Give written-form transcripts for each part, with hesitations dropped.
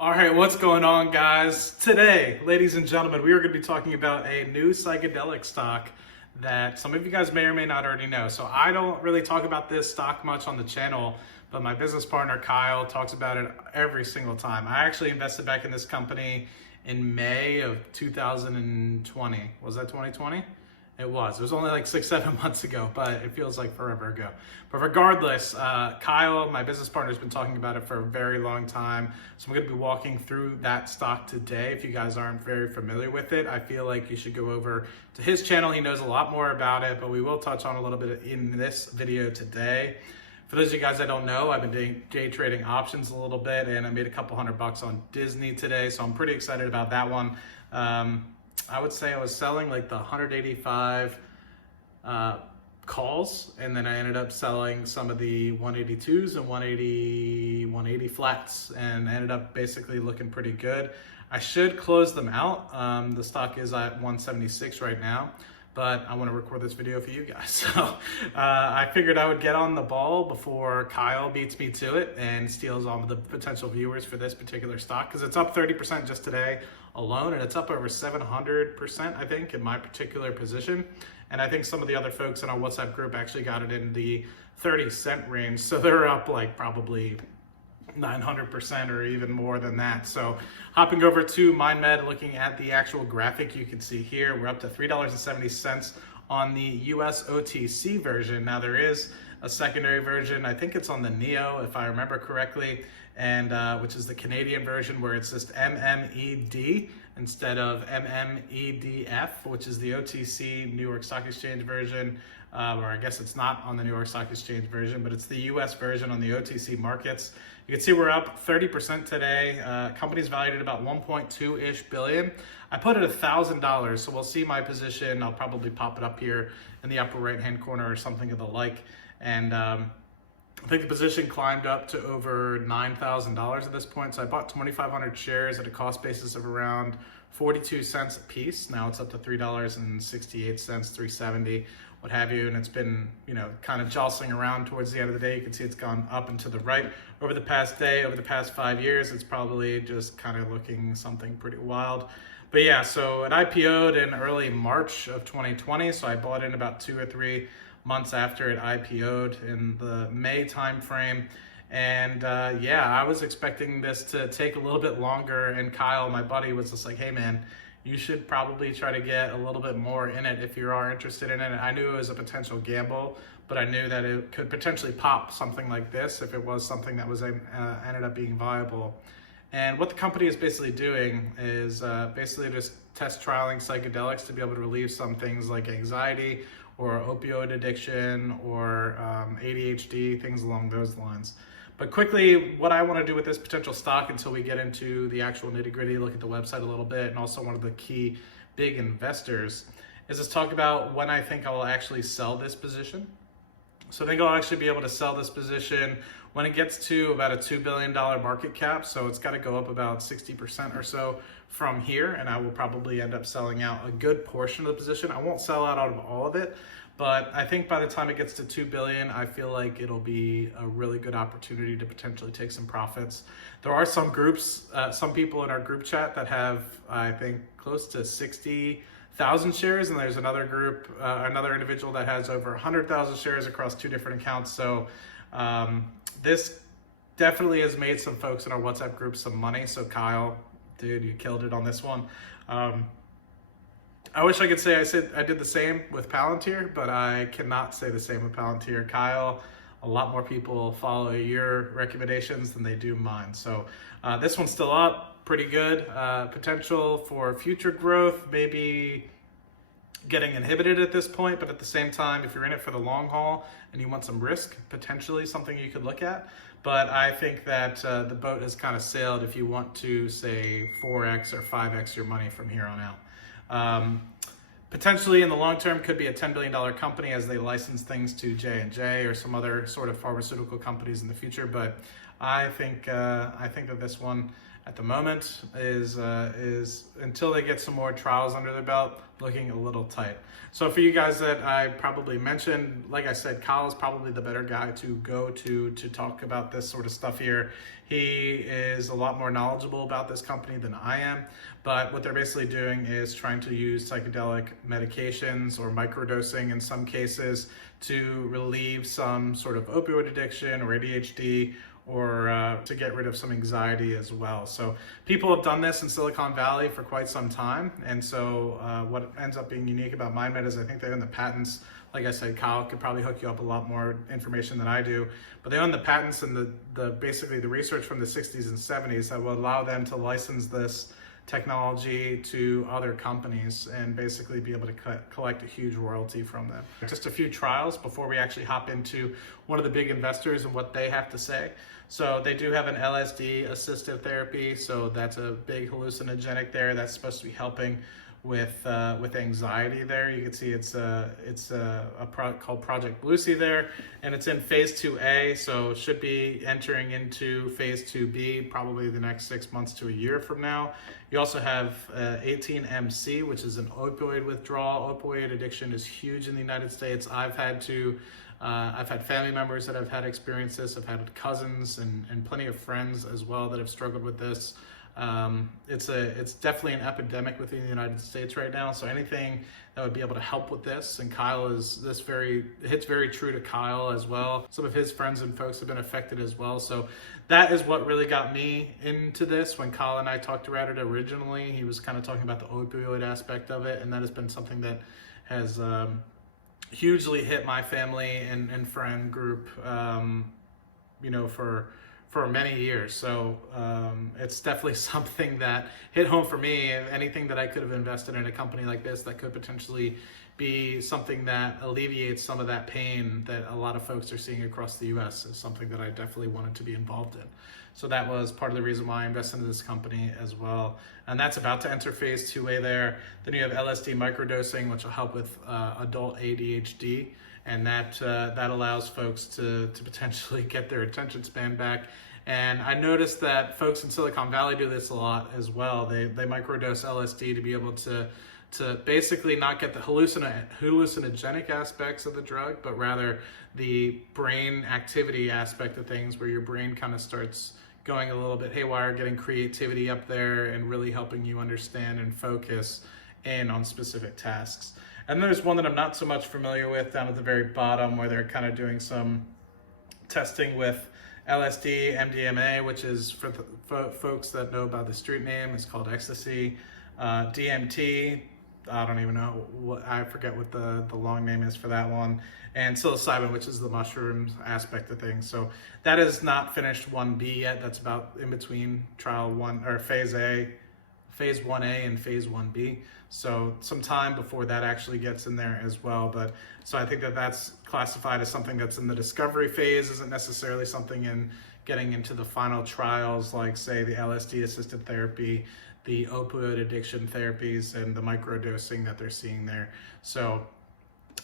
All right, what's going on, guys? Today, ladies and gentlemen, we are going to be talking about a new psychedelic stock that some of you guys may or may not already know. So I don't really talk about this stock much on the channel, but my business partner, Kyle, talks about it every single time. I actually invested back in this company in May of 2020. Was that 2020? It was. It was only like 6-7 months ago, but it feels like forever ago. But regardless, Kyle, my business partner, has been talking about it for a very long time. So I'm going to be walking through that stock today. If you guys aren't very familiar with it, I feel like you should go over to his channel. He knows a lot more about it, but we will touch on a little bit in this video today. For those of you guys that don't know, I've been doing day trading options a little bit, and I made a couple $100 on Disney today, so I'm pretty excited about that one. I would say I was selling like the 185 calls, and then I ended up selling some of the 182s and 180 flats, and ended up basically looking pretty good. I should close them out. The stock is at 176 right now, but I want to record this video for you guys. So I figured I would get on the ball before Kyle beats me to it and steals all of the potential viewers for this particular stock, because it's up 30% just today alone, and it's up over 700%, I think, in my particular position. And I think some of the other folks in our WhatsApp group actually got it in the 30-cent range. So they're up like probably 900% or even more than that. So hopping over to MindMed, looking at the actual graphic, you can see here we're up to $3.70 on the US OTC version. Now there is a secondary version. I think it's on the Neo, if I remember correctly, and which is the Canadian version, where it's just MMED instead of MMEDF, which is the OTC New York Stock Exchange version. Or I guess it's not on the New York Stock Exchange version, but it's the US version on the OTC markets. You can see we're up 30% today. Company's valued at about 1.2-ish billion. I put it $1,000, so we'll see my position. I'll probably pop it up here in the upper right-hand corner or something of the like. And I think the position climbed up to over $9,000 at this point. So I bought 2,500 shares at a cost basis of around 42 cents a piece. Now it's up to $3.68, $3.70, what have you. And it's been, kind of jostling around towards the end of the day. You can see it's gone up and to the right over the past day, over the past 5 years. It's probably just kind of looking something pretty wild. But yeah, so it IPO'd in early March of 2020. So I bought in about 2 or 3 months after it IPO'd in the May timeframe. And yeah, I was expecting this to take a little bit longer. And Kyle, my buddy, was just like, hey man, you should probably try to get a little bit more in it if you are interested in it. I knew it was a potential gamble, but I knew that it could potentially pop something like this if it was something that was ended up being viable. And what the company is basically doing is basically just test trialing psychedelics to be able to relieve some things like anxiety or opioid addiction or ADHD, things along those lines. But quickly, what I want to do with this potential stock until we get into the actual nitty-gritty, look at the website a little bit, and also one of the key big investors, is just talk about when I think I'll actually sell this position. So I think I'll actually be able to sell this position when it gets to about a $2 billion market cap. So it's got to go up about 60% or so from here, and I will probably end up selling out a good portion of the position. I won't sell out of all of it, but I think by the time it gets to 2 billion, I feel like it'll be a really good opportunity to potentially take some profits. There are some groups, some people in our group chat that have, I think, close to 60,000 shares, and there's another group, another individual that has over 100,000 shares across 2 different accounts. So this definitely has made some folks in our WhatsApp group some money. So Kyle, dude, you killed it on this one. I wish I could say I did the same with Palantir, but I cannot say the same with Palantir. Kyle, a lot more people follow your recommendations than they do mine. So this one's still up, pretty good. Potential for future growth, maybe getting inhibited at this point, but at the same time, if you're in it for the long haul and you want some risk, potentially something you could look at. But I think that the boat has kind of sailed if you want to, say, 4x or 5x your money from here on out. Potentially in the long term could be a $10 billion company as they license things to J&J or some other sort of pharmaceutical companies in the future. But I think that this one at the moment is until they get some more trials under their belt, looking a little tight. So for you guys that I probably mentioned, like I said, Kyle is probably the better guy to go to talk about this sort of stuff here. He is a lot more knowledgeable about this company than I am, but what they're basically doing is trying to use psychedelic medications or microdosing in some cases to relieve some sort of opioid addiction or ADHD, or to get rid of some anxiety as well. So people have done this in Silicon Valley for quite some time. And so what ends up being unique about MindMed is I think they own the patents. Like I said, Kyle could probably hook you up a lot more information than I do, but they own the patents and the basically the research from the 60s and 70s that will allow them to license this technology to other companies and basically be able to collect a huge royalty from them. Just a few trials before we actually hop into one of the big investors and what they have to say. So they do have an LSD assistive therapy, so that's a big hallucinogenic there that's supposed to be helping with anxiety there. You can see it's a product called Project Lucy there, and it's in phase 2A, so should be entering into phase 2B probably the next 6 months to a year from now. You also have 18MC, which is an opioid withdrawal. Opioid addiction is huge in the United States. I've had family members that have had experience this. I've had cousins and plenty of friends as well that have struggled with this. It's definitely an epidemic within the United States right now. So anything that would be able to help with this, and Kyle hits very true to Kyle as well. Some of his friends and folks have been affected as well. So that is what really got me into this. When Kyle and I talked about it originally, he was kind of talking about the opioid aspect of it, and that has been something that has hugely hit my family and friend group, for many years. So it's definitely something that hit home for me. Anything that I could have invested in a company like this that could potentially be something that alleviates some of that pain that a lot of folks are seeing across the US is something that I definitely wanted to be involved in. So that was part of the reason why I invested in this company as well. And that's about to enter phase 2A there. Then you have LSD microdosing, which will help with adult ADHD. And that allows folks to potentially get their attention span back. And I noticed that folks in Silicon Valley do this a lot as well. They microdose LSD to be able to basically not get the hallucinogenic aspects of the drug, but rather the brain activity aspect of things, where your brain kind of starts going a little bit haywire, getting creativity up there and really helping you understand and focus in on specific tasks. And there's one that I'm not so much familiar with down at the very bottom, where they're kind of doing some testing with LSD, MDMA, which is for folks that know about the street name, it's called ecstasy. DMT, I don't even know, I forget what the long name is for that one. And psilocybin, which is the mushrooms aspect of things. So that is not finished 1B yet. That's about in between trial one, or phase 1A and phase 1B. So some time before that actually gets in there as well. But so I think that that's classified as something that's in the discovery phase, isn't necessarily something in getting into the final trials, like say the LSD assisted therapy, the opioid addiction therapies, and the microdosing that they're seeing there. So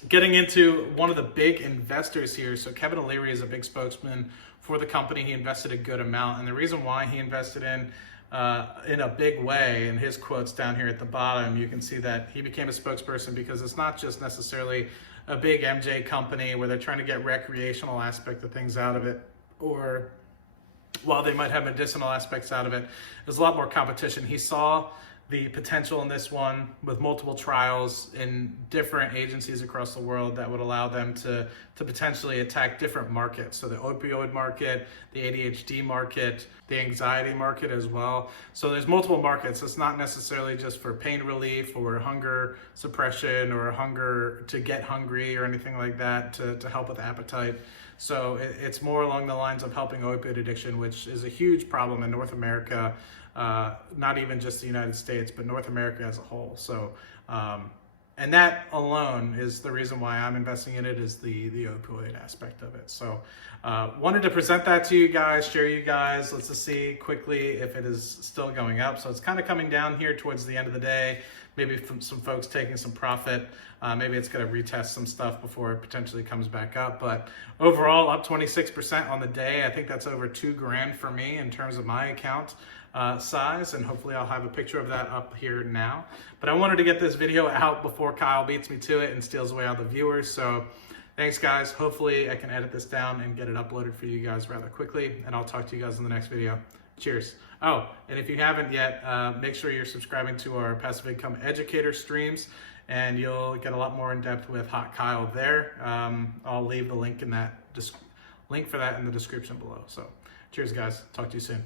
getting into one of the big investors here. So Kevin O'Leary is a big spokesman for the company. He invested a good amount, and the reason why he invested in a big way, in his quotes down here at the bottom, you can see that he became a spokesperson because it's not just necessarily a big MJ company where they're trying to get recreational aspect of things out of it, or while they might have medicinal aspects out of it, there's a lot more competition. He saw the potential in this one with multiple trials in different agencies across the world that would allow them to potentially attack different markets. So the opioid market, the ADHD market, the anxiety market as well. So there's multiple markets. It's not necessarily just for pain relief or hunger suppression or hunger to get hungry or anything like that to help with appetite. So it's more along the lines of helping opioid addiction, which is a huge problem in North America. Not even just the United States, but North America as a whole. So, and that alone is the reason why I'm investing in it, is the opioid aspect of it. So, wanted to present that to you guys, share you guys. Let's just see quickly if it is still going up. So it's kind of coming down here towards the end of the day. Maybe from some folks taking some profit. Maybe it's going to retest some stuff before it potentially comes back up. But overall, up 26% on the day. I think that's over $2,000 for me in terms of my account. size, and hopefully I'll have a picture of that up here now. But I wanted to get this video out before Kyle beats me to it and steals away all the viewers. So thanks guys. Hopefully I can edit this down and get it uploaded for you guys rather quickly, and I'll talk to you guys in the next video. Cheers. Oh, and if you haven't yet, make sure you're subscribing to our Passive Income Educator streams, and you'll get a lot more in depth with Hot Kyle there. I'll leave the link for that in the description below. So cheers guys. Talk to you soon.